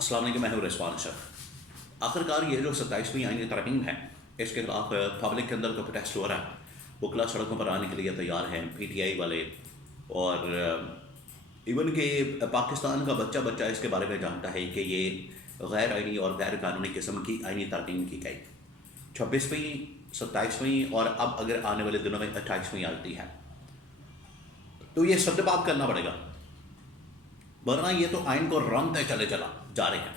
السلام علیکم، میں ہوں رضوان اشرف۔ آخرکار یہ جو 27ویں آئینی ترمیم ہے، اس کے خلاف پبلک کے اندر جو پروٹیسٹ ہو رہا ہے، وکلا سڑکوں پر آنے کے لیے تیار ہیں، پی ٹی آئی والے، اور ایون کہ پاکستان کا بچہ بچہ اس کے بارے میں جانتا ہے کہ یہ غیر آئینی اور غیر قانونی قسم کی آئینی ترمیم کی گئی 26ویں، 27ویں اور اب اگر آنے والے دنوں میں 28ویں آتی ہے، تو یہ سدباب کرنا پڑے گا، ورنہ یہ تو آئین کو رنگتے چلے جا رہے ہیں۔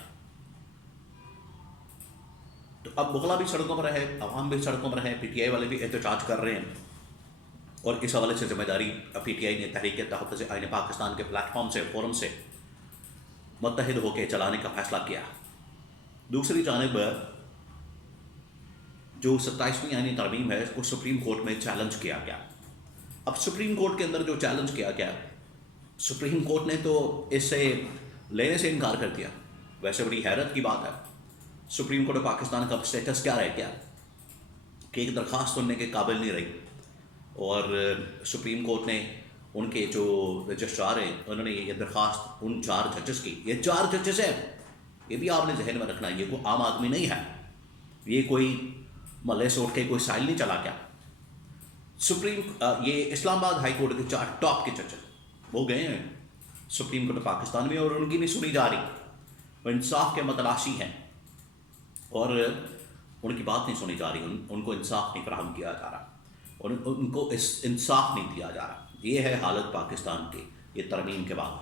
تو اب وکلا بھی سڑکوں پر ہے، عوام بھی سڑکوں پر ہے، پی ٹی آئی والے بھی احتجاج کر رہے ہیں، اور اس حوالے سے ذمہ داری پی ٹی آئی نے تحریک تحفظ آئین پاکستان کے پلیٹ فارم سے، فورم سے متحد ہو کے چلانے کا فیصلہ کیا۔ دوسری جانب جو 27ویں آئینی ترمیم ہے، اس کو سپریم کورٹ میں چیلنج کیا گیا۔ اب سپریم کورٹ کے اندر جو چیلنج کیا گیا، سپریم کورٹ نے تو اس سے لینے سے انکار کر دیا۔ ویسے بڑی حیرت کی بات ہے، سپریم کورٹ پاکستان کا اسٹیٹس کیا رہ گیا کہ ایک درخواست سننے کے قابل نہیں رہی، اور سپریم کورٹ نے ان کے جو رجسٹرار ہیں، انہوں نے یہ درخواست ان 4 ججز کی، یہ 4 ججز ہیں، یہ بھی آپ نے ذہن میں رکھنا ہے، یہ کوئی عام آدمی نہیں ہے، یہ کوئی محلے سے اٹھ کے کوئی سائل نہیں چلا گیا۔ یہ اسلام آباد ہائی کورٹ کے 4 ٹاپ کے ججز وہ گئے ہیں سپریم کورٹ پاکستان میں، اور ان کی نہیں سنی جا رہی، وہ انصاف کے متلاشی ہیں اور ان کی بات نہیں سنی جا رہی، ان کو انصاف نہیں فراہم کیا جا رہا، اور ان کو انصاف نہیں دیا جا رہا۔ یہ ہے حالت پاکستان کی یہ ترمیم کے بعد۔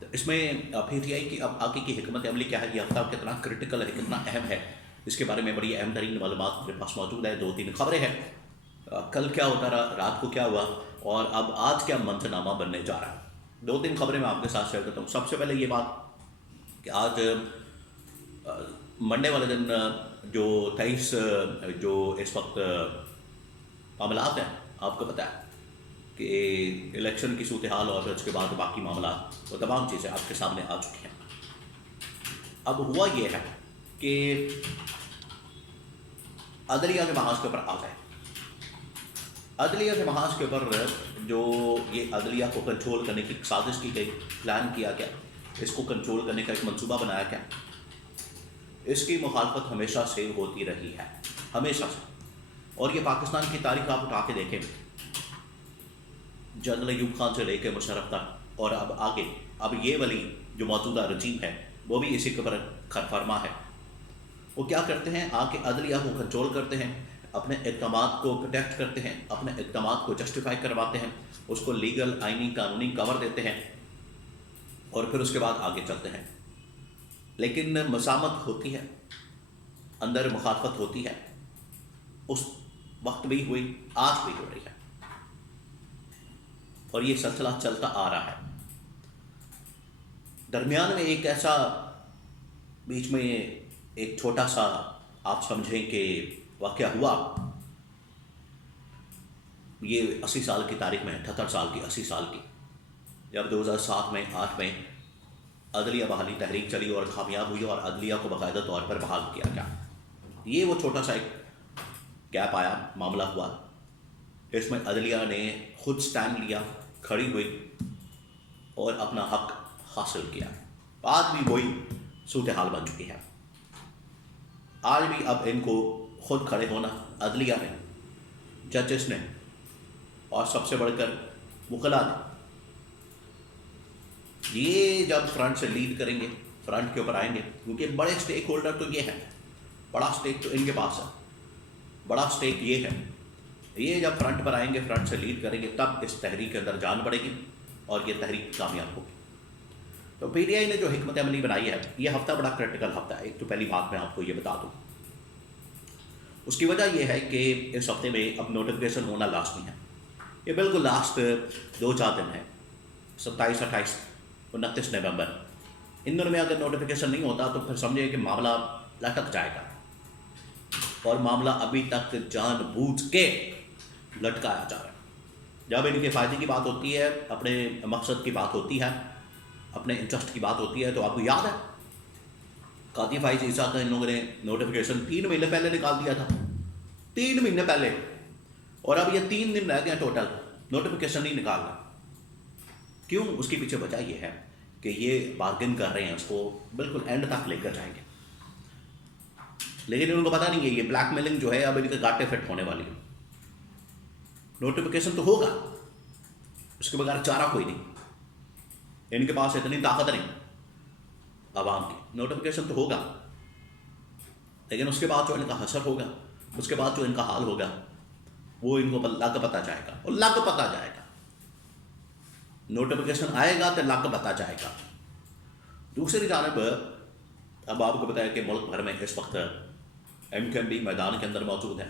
تو اس میں پی ٹی آئی کی اب آگے کی حکمت عملی کیا ہے، یہ ہفتہ کتنا کرٹیکل ہے، کتنا اہم ہے، اس کے بارے میں بڑی اہم ترین معلومات میرے پاس موجود ہے۔ 2-3 خبریں ہیں، کل کیا ہوتا رہا، رات کو کیا ہوا، اور اب آج کیا منظرنامہ بننے جا رہا ہے۔ 2-3 خبریں میں آپ کے ساتھ شیئر کرتا ہوں۔ سب سے پہلے یہ بات کہ آج منڈے والے دن جو 23 جو اس وقت معاملات ہیں، آپ کو پتہ ہے کہ الیکشن کی صورتحال اور پھر اس کے بعد باقی معاملات، وہ تمام چیزیں آپ کے سامنے آ چکی ہیں۔ اب ہوا یہ ہے کہ عدلیہ کے محاذ کے اوپر آ جائے، عدلیہ کے محاذ کے اوپر جو یہ عدلیہ کو کنٹرول کرنے کی سازش کی گئی، پلان کیا گیا، اس کو کنٹرول کرنے کا ایک منصوبہ بنایا گیا، اس کی مخالفت ہمیشہ سے ہوتی رہی ہے، ہمیشہ سے، اور یہ پاکستان کی تاریخ آپ اٹھا کے دیکھیں، جنرل ایوب خان سے لے کے مشرف تک، اور اب آگے اب یہ والی جو موجودہ رجیم ہے، وہ بھی اسی کے اوپر فرما ہے۔ وہ کیا کرتے ہیں، آ کے عدلیہ کو کنٹرول کرتے ہیں، اپنے اقدامات کو پروٹیکٹ کرتے ہیں، اپنے اقدامات کو جسٹیفائی کرواتے ہیں، اس کو لیگل، آئینی، قانونی کور دیتے ہیں، اور پھر اس کے بعد آگے چلتے ہیں۔ لیکن مزاحمت ہوتی ہے، اندر مخالفت ہوتی ہے، اس وقت بھی ہوئی، آج بھی ہو رہی ہے، اور یہ سلسلہ چلتا آ رہا ہے۔ درمیان میں ایک ایسا بیچ میں ایک چھوٹا سا آپ سمجھیں کہ واقعہ ہوا، یہ 80 سال کی تاریخ میں، 78 سال کی، 80 سال کی، جب 2007 میں 8 میں عدلیہ بحالی تحریک چلی اور کامیاب ہوئی، اور عدلیہ کو باقاعدہ طور پر بحال کیا گیا۔ یہ وہ چھوٹا سا ایک گیپ آیا، معاملہ ہوا، اس میں عدلیہ نے خود سٹینڈ لیا، کھڑی ہوئی اور اپنا حق حاصل کیا۔ آج بھی وہی صورتحال بن چکی ہے، آج بھی اب ان کو خود کھڑے ہونا، عدلیہ نے، ججز نے، اور سب سے بڑھ کر وکلا نے، یہ جب فرنٹ سے لیڈ کریں گے، فرنٹ کے اوپر آئیں گے، کیونکہ بڑے سٹیک ہولڈر تو یہ ہیں، بڑا سٹیک تو ان کے پاس ہے، بڑا سٹیک یہ ہے، یہ جب فرنٹ پر آئیں گے، فرنٹ سے لیڈ کریں گے، تب اس تحریک کے اندر جان پڑے گی اور یہ تحریک کامیاب ہوگی۔ تو پی ٹی آئی نے جو حکمت عملی بنائی ہے، یہ ہفتہ بڑا کرٹیکل ہفتہ ہے۔ ایک تو پہلی بات میں آپ کو یہ بتا دوں، اس کی وجہ یہ ہے کہ اس ہفتے میں اب نوٹیفیکیشن ہونا لازمی ہے، یہ بالکل لاسٹ 2-4 دن ہے، 27، 28، 29 نومبر، ان دنوں میں اگر نوٹیفیکیشن نہیں ہوتا تو پھر سمجھے کہ معاملہ لٹک جائے گا، اور معاملہ ابھی تک جان بوجھ کے لٹکایا جا رہا ہے۔ جب ان کے فائدے کی بات ہوتی ہے، اپنے مقصد کی بات ہوتی ہے، اپنے انٹرسٹ کی بات ہوتی ہے، تو آپ کو یاد ہے قاضی فائز عیسیٰ کا ان لوگوں نے نوٹیفیکیشن 3 مہینے پہلے نکال دیا تھا، 3 مہینے پہلے، اور اب یہ 3 دن رہ گئے ٹوٹل نوٹیفیکیشن نہیں نکالنا۔ کیوں؟ اس کے پیچھے وجہ یہ ہے کہ یہ بارگن کر رہے ہیں اس کو بالکل اینڈ تک لے کر جائیں گے، لیکن ان کو پتہ نہیں ہے یہ بلیک میلنگ جو ہے اب ان کے گاٹے فٹ ہونے والی ہے. نوٹیفیکیشن تو ہوگا، اس کے بغیر چارہ کوئی نہیں، ان کے پاس اتنی طاقت نہیں عوام کی. نوٹیفیکیشن تو ہوگا، لیکن اس کے بعد جو ان کا حشر ہوگا، اس کے بعد جو ان کا حال ہوگا، وہ ان کو لگ پتہ جائے گا، اور لگ پتہ جائے گا. نوٹیفیکیشن آئے گا تو لگ پتہ جائے گا. دوسری جانب اب آپ کو بتایا کہ ملک بھر میں اس وقت ایم کیو ایم بھی میدان کے اندر موجود ہے.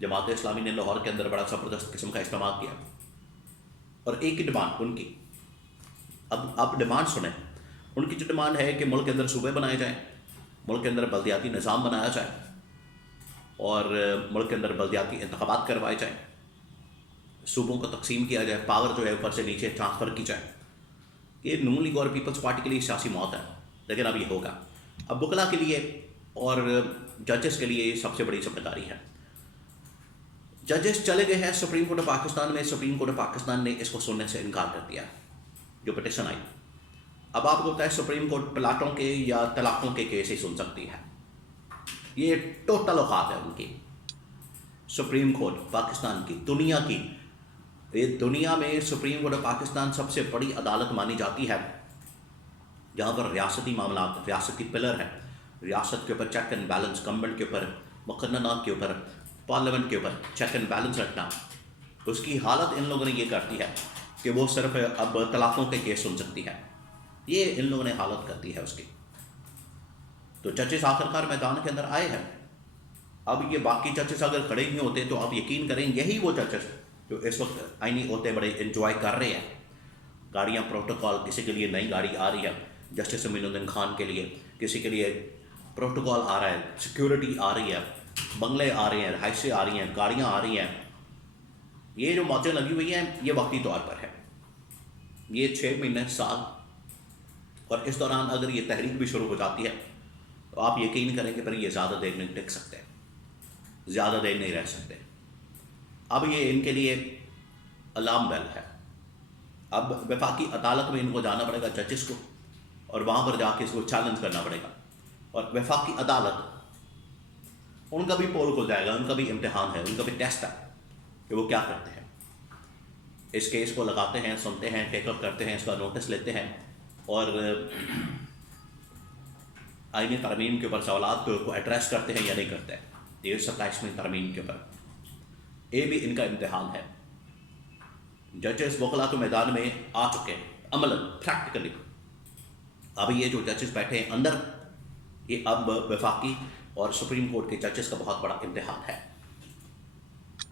جماعت اسلامی نے لاہور کے اندر بڑا زبردست قسم کا اجتماع کیا، اور ایک ہی ڈیمانڈ ان کی، اب آپ ڈیمانڈ سنیں. ان کی جو ڈیمانڈ ہے کہ ملک کے اندر صوبے بنائے جائیں، ملک کے اندر بلدیاتی نظام بنایا جائے، اور ملک کے اندر بلدیاتی انتخابات کروائے جائیں، صوبوں کو تقسیم کیا جائے، پاور جو ہے اوپر سے نیچے ٹرانسفر کی جائے. یہ نون لیگ اور پیپلز پارٹی کے لیے سیاسی موت ہے، لیکن اب یہ ہوگا. اب وکلا کے لیے اور ججز کے لیے یہ سب سے بڑی ذمہ داری ہے. ججز چلے گئے ہیں سپریم کورٹ آف پاکستان میں، سپریم کورٹ آف پاکستان نے اس کو سننے سے انکار کر دیا جو پٹیشن آئی. اب آپ کو بتائیں سپریم کورٹ پلاٹوں کے یا طلاقوں کے کیس ہی سن سکتی ہے، یہ ٹوٹل اوقات ہے ان کی. سپریم کورٹ پاکستان کی، دنیا کی، یہ دنیا میں سپریم کورٹ آف پاکستان سب سے بڑی عدالت مانی جاتی ہے، جہاں پر ریاستی معاملات، ریاستی پلر ہیں، ریاست کے اوپر چیک اینڈ بیلنس، گورنمنٹ کے اوپر، مقننات کے اوپر، پارلیمنٹ کے اوپر چیک اینڈ بیلنس رکھنا. اس کی حالت ان لوگوں نے یہ کرتی ہے کہ وہ صرف اب طلاقوں کے کیس سن سکتی ہے. یہ ان لوگوں نے حالت کر دی ہے اس کی. تو ججز آخرکار میدان کے اندر آئے ہیں. اب یہ باقی ججز اگر کھڑے نہیں ہوتے تو آپ یقین کریں یہی وہ ججز جو اس وقت آئینی ہوتے بڑے انجوائے کر رہے ہیں. گاڑیاں پروٹوکول، کسی کے لیے نئی گاڑی آ رہی ہے جسٹس امین الدین خان کے لیے، کسی کے لیے پروٹوکول آ رہا ہے، سیکیورٹی آ رہی ہے، بنگلے آ رہے ہیں، رہائشیں آ رہی ہیں، گاڑیاں آ رہی ہیں. یہ جو موتیں لگی ہوئی ہیں یہ وقتی طور پر ہے، یہ 6 مہینے، سال، اور اس دوران اگر یہ تحریک بھی شروع ہو جاتی ہے تو آپ یقین کریں کہ پھر یہ زیادہ دیر نہیں ٹک سکتے، زیادہ دیر نہیں رہ سکتے. اب یہ ان کے لیے الارم بیل ہے. اب وفاقی عدالت میں ان کو جانا پڑے گا ججز کو، اور وہاں پر جا کے اس کو چیلنج کرنا پڑے گا. اور وفاقی عدالت ان کا بھی پول کھل جائے گا، ان کا بھی امتحان ہے، ان کا بھی ٹیسٹ ہے کہ وہ کیا کرتے ہیں. اس کیس کو لگاتے ہیں، سنتے ہیں، ٹیک اپ کرتے ہیں، اس کا نوٹس لیتے ہیں، اور آئینی ترمیم کے اوپر سوالات کو ایڈریس کرتے ہیں یا نہیں کرتے ہیں. یہ 27ویں ترمیم کے اوپر یہ بھی ان کا امتحان ہے. ججز وکلا تو میدان میں آ چکے ہیں عملاً، پریکٹیکلی. اب یہ جو ججز بیٹھے ہیں اندر، یہ اب وفاقی اور سپریم کورٹ کے ججز کا بہت بڑا امتحان ہے.